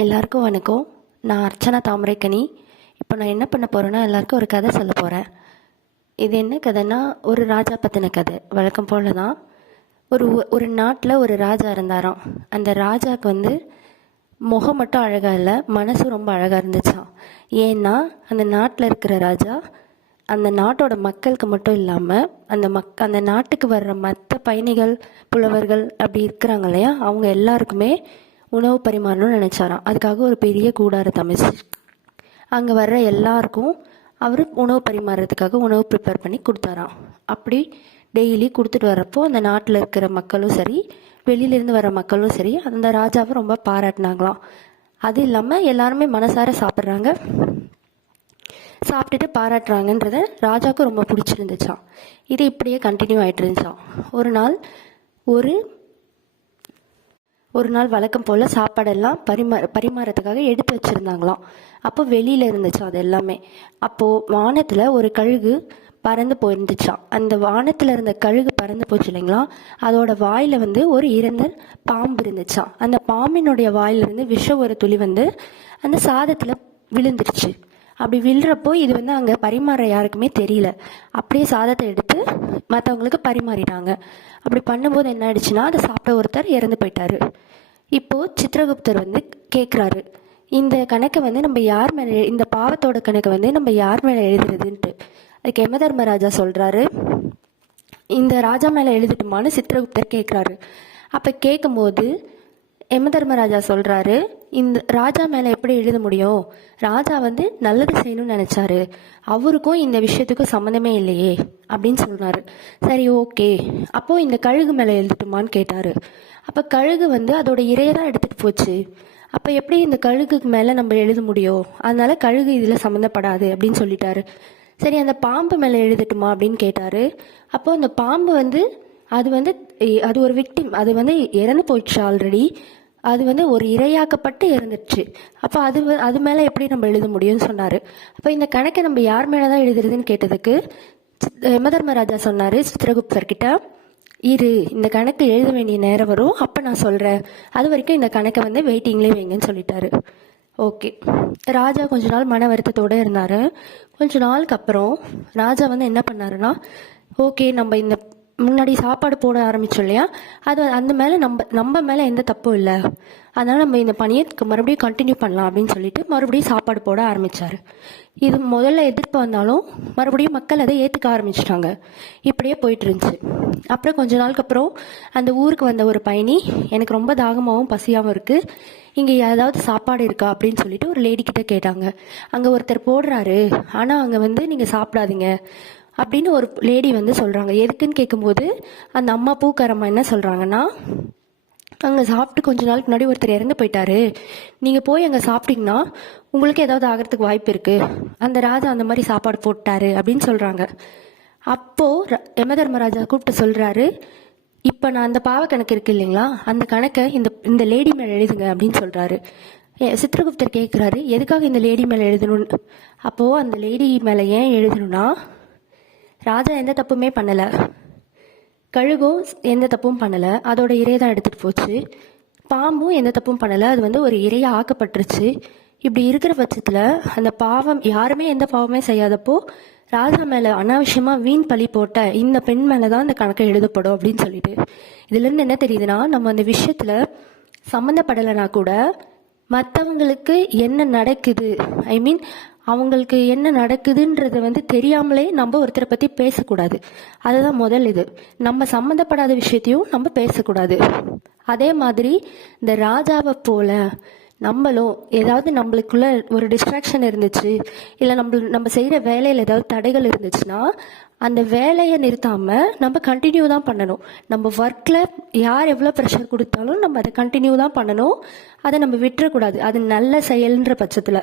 எல்லாருக்கும் வணக்கம். நான் அர்ச்சனா தாமரைக்கனி. இப்போ நான் என்ன பண்ண போகிறேன்னா, எல்லாருக்கும் ஒரு கதை சொல்ல போகிறேன். இது என்ன கதைன்னா, ஒரு ராஜா பற்றின கதை. வழக்கம் போல தான். ஒரு நாட்டில் ஒரு ராஜா இருந்தாராம். அந்த ராஜாவுக்கு முகம் மட்டும் அழகாக இல்லை, மனசும் ரொம்ப அழகாக இருந்துச்சான். ஏன்னா அந்த நாட்டில் இருக்கிற ராஜா அந்த நாட்டோட மக்களுக்கு மட்டும் இல்லாமல் அந்த நாட்டுக்கு வர்ற மற்ற பயணிகள், புலவர்கள் அப்படி இருக்கிறாங்க இல்லையா, அவங்க எல்லாருக்குமே உணவு பரிமாறணும்னு நினச்சாராம். அதுக்காக ஒரு பெரிய கூடாரத்தை அமைச்சு அங்கே வர்ற எல்லாருக்கும் அவர் உணவு பரிமாறுறதுக்காக உணவு ப்ரிப்பேர் பண்ணி கொடுத்தாராம். அப்படி டெய்லி கொடுத்துட்டு வர்றப்போ அந்த நாட்டில் இருக்கிற மக்களும் சரி, வெளியிலேருந்து வர மக்களும் சரி, அந்த ராஜாவை ரொம்ப பாராட்டினாங்களாம். அது இல்லாமல் எல்லாருமே மனசார சாப்பிட்டுட்டு பாராட்டுறாங்கன்றத ராஜாவுக்கு ரொம்ப பிடிச்சிருந்துச்சான். இது இப்படியே கண்டினியூ ஆகிட்டு இருந்துச்சான். ஒரு நாள் வழக்கம் போல் சாப்பாடெல்லாம் பரிமாறத்துக்காக எடுத்து வச்சுருந்தாங்களாம். அப்போ வெளியில் இருந்துச்சான் அது எல்லாமே. அப்போது வானத்தில் ஒரு கழுகு பறந்து போயிருந்துச்சான். அந்த வானத்தில் இருந்த கழுகு பறந்து போச்சு இல்லைங்களா, அதோட வாயில் ஒரு இறந்த பாம்பு இருந்துச்சான். அந்த பாம்பினுடைய வாயிலிருந்து ஒரு துளி அந்த சாதத்தில் விழுந்துருச்சு. அப்படி விழுறப்போ இது அங்கே பரிமாற யாருக்குமே தெரியல. அப்படியே சாதத்தை எடுத்து மற்றவங்களுக்கு பரிமாறிட்டாங்க. அப்படி பண்ணும்போது என்ன ஆயிடுச்சுன்னா, அதை சாப்பிட்ட ஒருத்தர் இறந்து போயிட்டாரு. இப்போது சித்திரகுப்தர் கேட்குறாரு, இந்த கணக்கை நம்ம யார் மேலே, இந்த பாவத்தோட கணக்கை நம்ம யார் மேலே எழுதுறதுன்ட்டு. அதுக்கு யமதர்மராஜா சொல்கிறாரு, இந்த ராஜா மேலே எழுதிட்டுமான்னு சித்திரகுப்தர் கேட்குறாரு. அப்போ கேட்கும்போது யமதர்மராஜா சொல்கிறாரு, இந்த ராஜா மேலே எப்படி எழுத முடியும், ராஜா நல்லது செய்யணும்னு நினச்சாரு, அவருக்கும் இந்த விஷயத்துக்கும் சம்மந்தமே இல்லையே அப்படின்னு சொல்கிறாரு. சரி, ஓகே, அப்போது இந்த கழுகு மேலே எழுதட்டுமான்னு கேட்டார். அப்போ கழுகு அதோட இரையை தான் எடுத்துகிட்டு போச்சு. அப்போ எப்படி இந்த கழுகுக்கு மேலே நம்ம எழுத முடியும், அதனால கழுகு இதில் சம்மந்தப்படாது அப்படின்னு சொல்லிட்டாரு. சரி, அந்த பாம்பு மேலே எழுதட்டுமா அப்படின்னு கேட்டார். அப்போது அந்த பாம்பு அது ஒரு விக்டிம், அது இறந்து போயிடுச்சு ஆல்ரெடி. அது ஒரு இரையாக்கப்பட்டு இறந்துடுச்சு. அப்போ அது மேலே எப்படி நம்ம எழுத முடியும்னு சொன்னார். அப்போ இந்த கணக்கை நம்ம யார் மேலே தான் எழுதுறதுன்னு கேட்டதுக்கு யமதர்மராஜா சொன்னார் சித்திரகுப்தர்கிட்ட, இந்த கணக்கு எழுத வேண்டிய நேரம் வரும், அப்போ நான் சொல்கிறேன், அது வரைக்கும் இந்த கணக்கை வெயிட்டிங்லேயே வைங்கன்னு சொல்லிட்டாரு. ஓகே, ராஜா கொஞ்ச நாள் மன வருத்தத்தோடு இருந்தார். கொஞ்ச நாளுக்கு அப்புறம் ராஜா என்ன பண்ணாருன்னா, ஓகே, நம்ம இந்த முன்னாடி சாப்பாடு போட ஆரம்பிச்சோம் இல்லையா, அது அந்த மேலே நம்ம மேலே எந்த தப்பும் இல்லை, அதனால் நம்ம இந்த பணியை மறுபடியும் கண்டினியூ பண்ணலாம் அப்படின்னு சொல்லிட்டு மறுபடியும் சாப்பாடு போட ஆரம்பித்தார். இது முதல்ல எதிர்ப்பு வந்தாலும் மறுபடியும் மக்கள் அதை ஏற்றுக்க ஆரம்பிச்சிட்டாங்க. இப்படியே போயிட்டு இருந்துச்சு. அப்புறம் கொஞ்ச நாளுக்கு அப்புறம் அந்த ஊருக்கு வந்த ஒரு பயணி, எனக்கு ரொம்ப தாகமாகவும் பசியாகவும் இருக்குது, இங்கே ஏதாவது சாப்பாடு இருக்கா அப்படின்னு சொல்லிட்டு ஒரு லேடிக்கிட்ட கேட்டாங்க. அங்கே ஒருத்தர் போடுறாரு, ஆனால் அங்கே நீங்கள் சாப்பிடாதீங்க அப்படின்னு ஒரு லேடி சொல்கிறாங்க. எதுக்குன்னு கேட்கும்போது அந்த அம்மா பூக்காரம்மா என்ன சொல்கிறாங்கன்னா, அங்கே சாப்பிட்டு கொஞ்ச நாளுக்கு முன்னாடி ஒருத்தர் இறந்து போயிட்டாரு, நீங்கள் போய் அங்கே சாப்பிட்டீங்கன்னா உங்களுக்கு ஏதாவது ஆகிறதுக்கு வாய்ப்பு இருக்குது, அந்த ராஜா அந்த மாதிரி சாப்பாடு போட்டாரு அப்படின்னு சொல்கிறாங்க. அப்போது யமதர்மராஜா கூப்பிட்டு சொல்கிறாரு, இப்போ நான் அந்த பாவ கணக்கு இருக்கு இல்லைங்களா, அந்த கணக்கை இந்த லேடி மேலே எழுதுங்க அப்படின்னு சொல்கிறாரு. சித்திரகுப்தர் கேட்குறாரு, எதுக்காக இந்த லேடி மேலே எழுதணும்னு. அப்போது அந்த லேடி மேலே ஏன் எழுதணும்னா, ராஜா எந்த தப்புமே பண்ணலை, கழுகும் எந்த தப்பும் பண்ணலை, அதோட இரையை தான் எடுத்துகிட்டு போச்சு, பாம்பும் எந்த தப்பும் பண்ணலை, அது ஒரு இரையாக ஆக்கப்பட்டுருச்சு. இப்படி இருக்கிற பட்சத்தில் அந்த பாவம் யாருமே எந்த பாவமே செய்யாதப்போ ராஜா மேலே அனாவசியமாக வீண் பழி போட்ட இந்த பெண் மேலே தான் அந்த கணக்கை எழுதப்படும் அப்படின்னு சொல்லிட்டு. இதுலேருந்து என்ன தெரியுதுன்னா, நம்ம அந்த விஷயத்தில் சம்மந்தப்படலைனா கூட மற்றவங்களுக்கு என்ன நடக்குது, ஐ மீன் அவங்களுக்கு என்ன நடக்குதுன்றது தெரியாமலே நம்ம ஒருத்தரை பற்றி பேசக்கூடாது. அதுதான் முதல் இது. நம்ம சம்மந்தப்படாத விஷயத்தையும் நம்ம பேசக்கூடாது. அதே மாதிரி இந்த ராஜாவை போல நம்மளும் ஏதாவது நம்மளுக்குள்ள ஒரு டிஸ்ட்ராக்ஷன் இருந்துச்சு, இல்லை நம்ம செய்கிற வேலையில் ஏதாவது தடைகள் இருந்துச்சுன்னா அந்த வேலையை நிறுத்தாமல் நம்ம கண்டினியூ தான் பண்ணணும். நம்ம ஒர்க்கில் யார் எவ்வளோ ப்ரெஷர் கொடுத்தாலும் நம்ம அதை கண்டினியூ தான் பண்ணணும். அதை நம்ம விட்டுறக்கூடாது, அது நல்ல செயல்ன்ற பட்சத்தில்.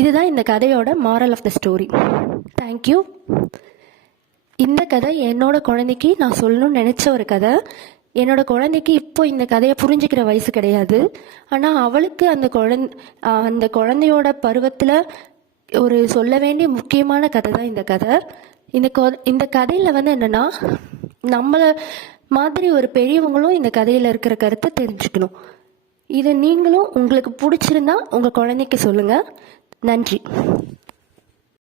இதுதான் இந்த கதையோட moral of the story. Thank you. இந்த கதை என்னோட குழந்தைக்கு நான் சொல்லணும்னு நினச்ச ஒரு கதை. என்னோட குழந்தைக்கு இப்போ இந்த கதையை புரிஞ்சுக்கிற வயசு கிடையாது, ஆனால் அவளுக்கு அந்த குழந்தையோட பருவத்தில் ஒரு சொல்ல வேண்டிய முக்கியமான கதை தான் இந்த கதை. இந்த கதையில் என்னென்னா, நம்மளை மாதிரி ஒரு பெரியவங்களும் இந்த கதையில் இருக்கிற கருத்தை தெரிஞ்சுக்கணும். இதை நீங்களும் உங்களுக்கு பிடிச்சிருந்தா உங்கள் குழந்தைக்கு சொல்லுங்கள். நன்றி.